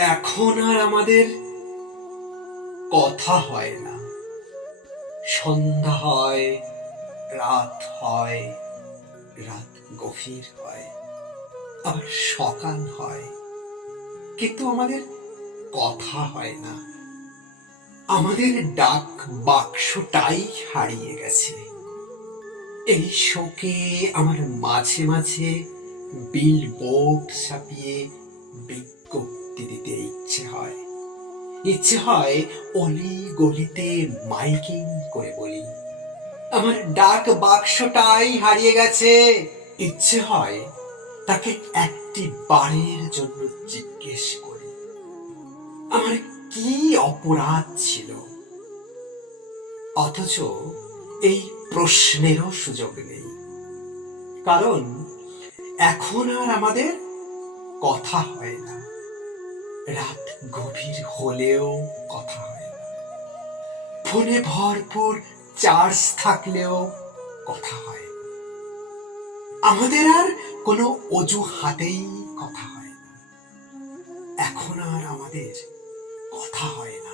এখন আর আমাদের কথা হয় না। সন্ধ্যা হয়, রাত হয়, রাত গভীর হয়, আবার সকাল হয়। কিন্তু আমাদের কথা হয় না। আমাদের ডাক বাক্সটাই হারিয়ে গেছে। এই শোকে আমার মাঝে মাঝে বিল বোর্ড ছাপিয়ে বিজ্ঞপ্তি ইচ্ছে হয় অলি গলিতে মাইকিং করে বলি। আমার ডাক বাক্সটাই হারিয়ে গেছে। ইচ্ছে হয় তাকে একটি বারের জন্য জিজ্ঞেস করি। আমার কি অপরাধ ছিল? অথচ এই প্রশ্নেরও সুযোগ নেই। কারণ এখন আর আমাদের কথা হয় না। রাত গভীর হলেও কথা হয় না। ফোনে ভরপুর চার্জ থাকলেও কথা হয় আমাদের আর কোনো অজুহাতেই কথা হয় না। এখন আর আমাদের কথা হয় না।